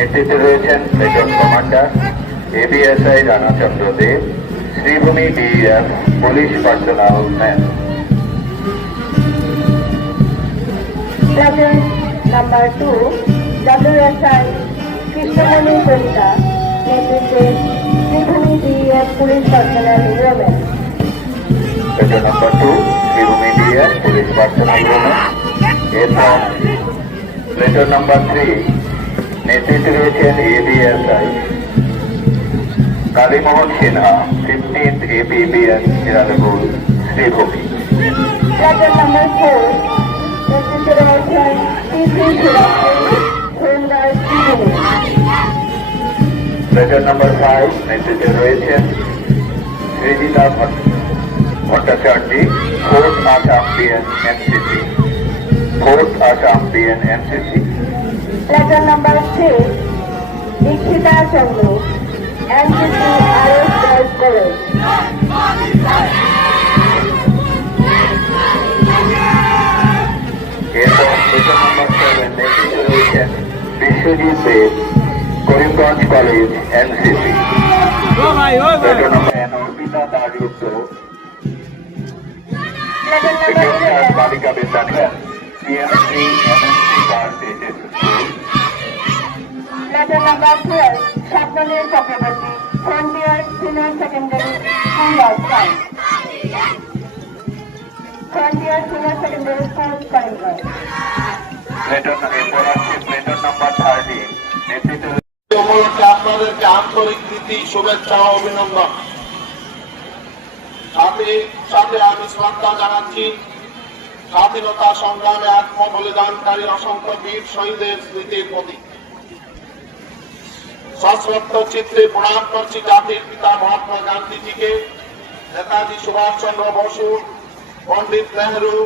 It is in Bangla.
নেতৃত্বে রয়েছেন major commander ABSI Ranachandra Deb, Sribhumi DF police personal man. Platoon number 2 WSI Krishnamani Kalita, নেতৃত্বে Sribhumi DF police personal women. Platoon number 2 Sribhumi DF police personal women. এরপর প্লাটুন নাম্বার 3 নেতৃত্বে রয়েছেন ABSI Kalimohan Sinha, 15th APBN Hiranpur, Sribhumi. Platoon number 4 নেতৃত্বে রয়েছেন PC home guard Sribhumi. Platoon number 5 নেতৃত্বে রয়েছেন Srijita Bhattacharya, 4th Assam BN NCC, 4th Assam BN NCC. Platoon number 6 Dikshita Chandra, NCC RS girls college. এরপর প্লাটুন নাম্বার 7 নেতৃত্বে রয়েছেন Biswajit Deb, Karimganj college NCC. Platoon number 10 Arpita Dasgupta, platoon number 11 Balika Vidyalaya CMC MNC girls HS school. Platoon number 12 Swapnanil Chakraborty, frontier senior secondary school girls, frontier senior secondary school Karimganj. এরপর আসছে প্লেটন নাম্বার 30 নেতৃত্বে উপলক্ষে আপনাদেরকে আন্তরিক প্রীতি, শুভেচ্ছা ও অভিনন্দন। সাথে আমি শ্রদ্ধা জানাচ্ছি স্বাধীনতা সংগ্রামে আত্মবলিদানকারী অসংখ্য বীর শহীদের স্মৃতির প্রতি। সশ্রদ্ধ চিত্রে প্রণাম করছি জাতির পিতা মহাত্মা গান্ধীজিকে, নেতাজি সুভাষ চন্দ্র বসু, পণ্ডিত নেহরু,